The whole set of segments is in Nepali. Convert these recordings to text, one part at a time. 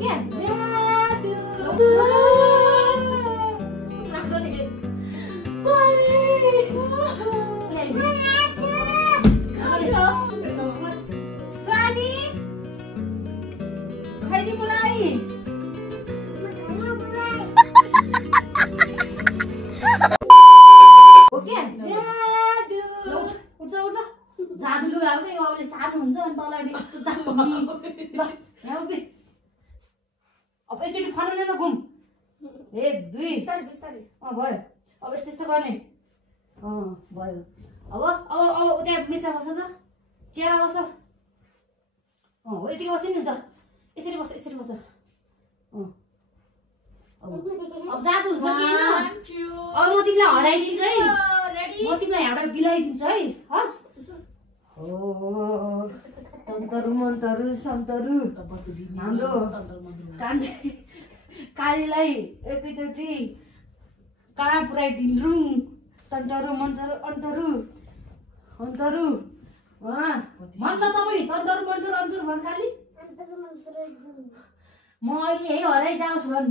क्या जादु लाग्दो देखे स्वामी स्वामी खैनी मलाई हो क्या जादु उठ्दा उठ्दा जादु लुगाको यो अबले सानो हुन्छ अनि तँलाई यस्तो दाम ल यहाँ उभि अब एकचोटि फनाउन न घुम 1 2 बिस्तारै बिस्तारै भयो अब यस्तो गर्ने भयो अब त्यहाँ मेचा बस त चेरा बस हो यतिकै बस्यो नि हुन्छ यसरी बस अब जादु हुन्छ कि हैन अब म तिमीलाई हराइदिन्छु है म तिमीलाई हाडा बिलाइदिन्छु है हस् हो तन्तरु मन्तरु सन्तरु हाम्रो कालीलाई एकैचोटि कहाँ पुऱ्याइदिन्छु तन्तरु मन्तरु अन्तरु अन्तरु भन त तपाईँ तन्तरु मन्तरु अन्तरु भन काली म अहिले है हराइजाओस् भन्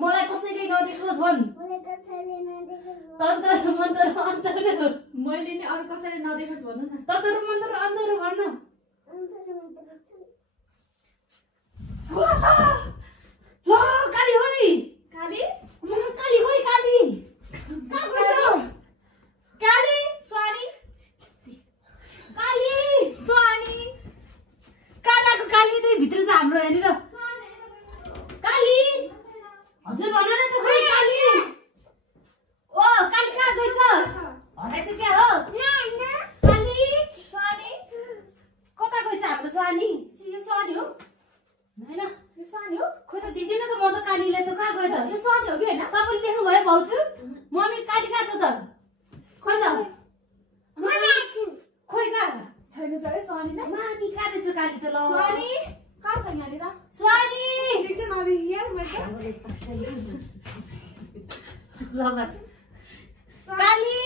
मलाई कसैले नदेकोस् भन् तन्तरु मन्तरु अन्तरु मैले नि अरु कसैले नदेकोस् भन्नु न तन्तरु मन्तरु अन्तरु भन्न ल काली होई काली काली होई काली कहाँ गएछ काली स्वानी काली स्वानी कालाको काली त्यही भित्र छ हाम्रो यहाँनिर काली हजुर भन न त खोइ काली ओ काली कहाँ गएछ हराएछ क्या हो काली स्वानी कता गएछ हाम्रो स्वानी यो स्वानी हो हैन यो स्वानी हो खोइ त चिन्दिन त म त कालीलाई त कहाँ गए त यो स्वानी हो कि हैन तपाईले देख्नु भयो भाउजू मम्मी काली कहाँ छ त खोइ त खोइ कहाँ छ छैन छ है स्वानी नै माथि कहाँ रहेछ काली त ल स्वानी कहाँ छ यहाँनिर स्वानी देख्छ नदेखि यार मैले चुप लगा काली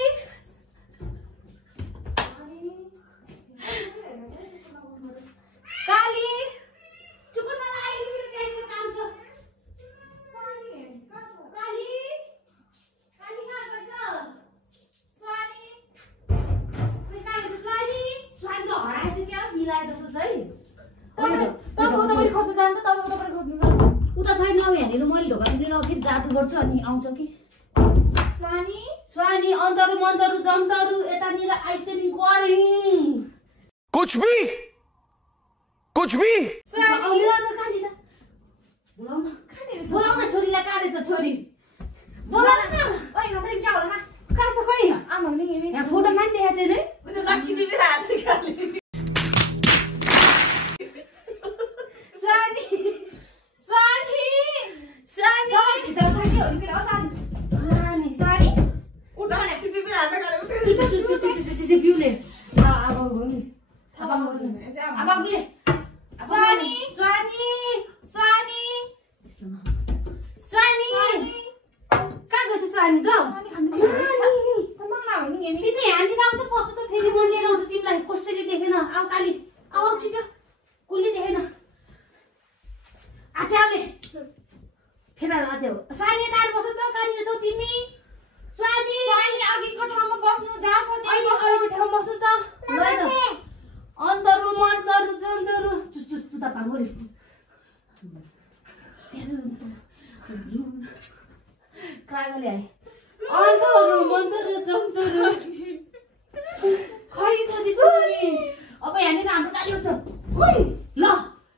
काली चुप न आई फेरि काम छ स्वानी कहाँ छ काली काली कहाँ गएछ स्वानी खोइ कहाँ गएछ स्वानी स्वानी त हराएछ क्या मिलाए जस्तो छ है तपाईँ उतापट्टि खोज्नु जानु त तपाईँ उतापट्टि खोज्नु जानु उता छैन अब यहाँनिर मैले ढोका लिएर फेरि जादु गर्छु अनि आउँछ कि स्वानी स्वानी अन्तरु मन्तरु जन्तरु यतानिर आइतनि गरिङ कुछ भी आउँदैन त काली त बोलाउन छोरीलाई कहाँ रहेछ छोरी बोलाउन न ओइ नत्र क्या होला न कहाँ छ खोइ आमा नि हेमी यहाँ फोटोमा नि देखाएको छैन है लट्ठी दिदी हात खाली स्वानी स्वानी स्वानी भित्र छ कि हो फेरि स्वानी स्वानी उठ न लट्ठी दिदी हात खाली चुचु बिउले अब नि अब ले स्वानी स्वानी स्वानी स्वानी कहाँ गएछ स्वानी त तिमी यहाँनिर आउँदा पस्छ त फेरि म लिएर आउँछु तिमीलाई कसैले देखेन आऊ काली आऊ छिटो कसले देखेन आचाले फेरि अझै हो स्वानी यता आएर बस्छ त कहाँनिर छौ तिमी स्वानी स्वानी अघिको ठाउँमा बस्नु जहाँ छ त्यही अहिलेको ठाउँ बस्नु त अन्तरु मन्तरु जन्तरु चुचु त पाङ्गोली कागले आए अन्तरु मन्तरु जन्तरु खै खोजी छोरी अब यहाँनिर हाम्रो काली छ खोइ ल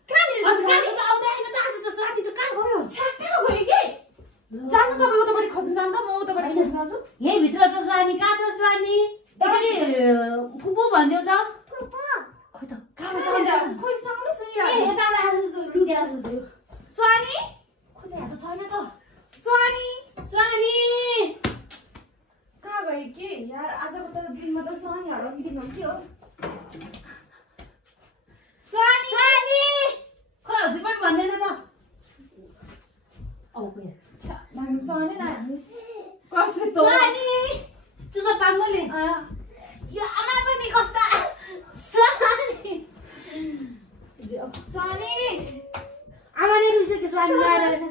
काली आउँदै आइन त आज त स्वामी त कहाँ गयो कहाँ गयो कि जानु तपाईँ उतापट्टि खोज्नु जानु त म उतापट्टि खोज्नु जान्छु यही भित्र छ स्वानी कहाँ छ स्वानी यसरी फुपू भनिदेऊ त खोइ त कहाँ छ खोइ सँगै सुनिरहेको यताबाट आज लुकेर आएको स्वानी खोइ त यहाँ त छैन त स्वानी स्वानी कहाँ गयो कि यार आजको त दिनमा त स्वानी हराउने दिन हो कि हो स्वानी स्वानी खोइ हजुर पनि भन्दैन त औ गयो स्वानी न कसले त स्वानी चुसा पाङ्गोले यो आमा पनि कस्ता स्वानी स्वानी आमाले रुइसक्यो स्वानी ल्याएर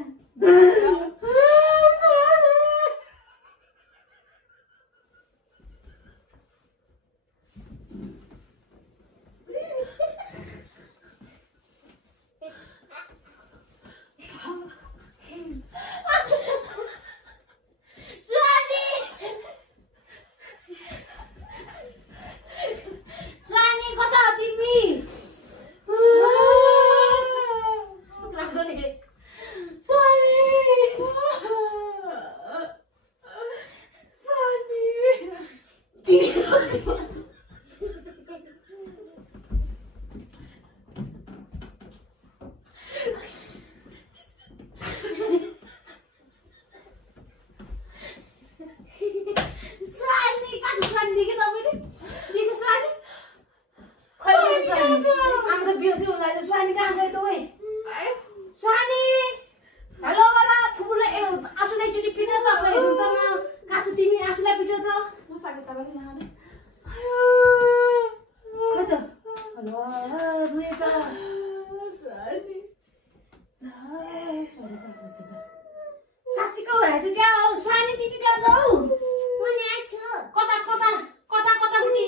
साँच्चीको भएर चाहिँ क्या हो स्वानी तिमी कहाँ छौ कतापट्टि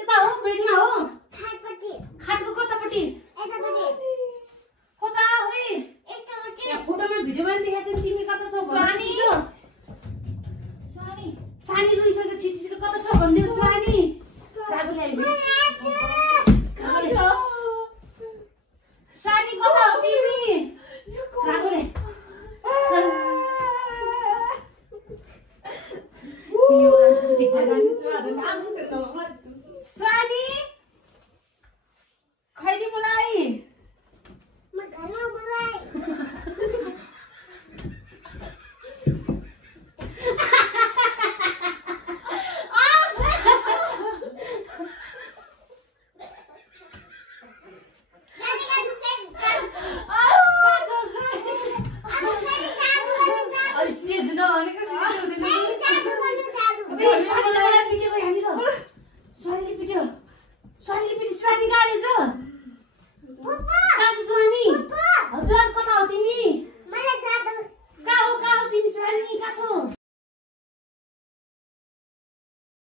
यता हो बेडमा हो खाटको कतापट्टि कता होइ फोटोमा भिडियोमा देखाएको छ तिमी कता छौ सानी रुइसक्यो छिटो कता छ भनिदेऊ स्वानी स्वानी कता हो तिमी स्वानी खैली मलाई स्वानीले पिट्यो स्वानी कहाँ रहेछ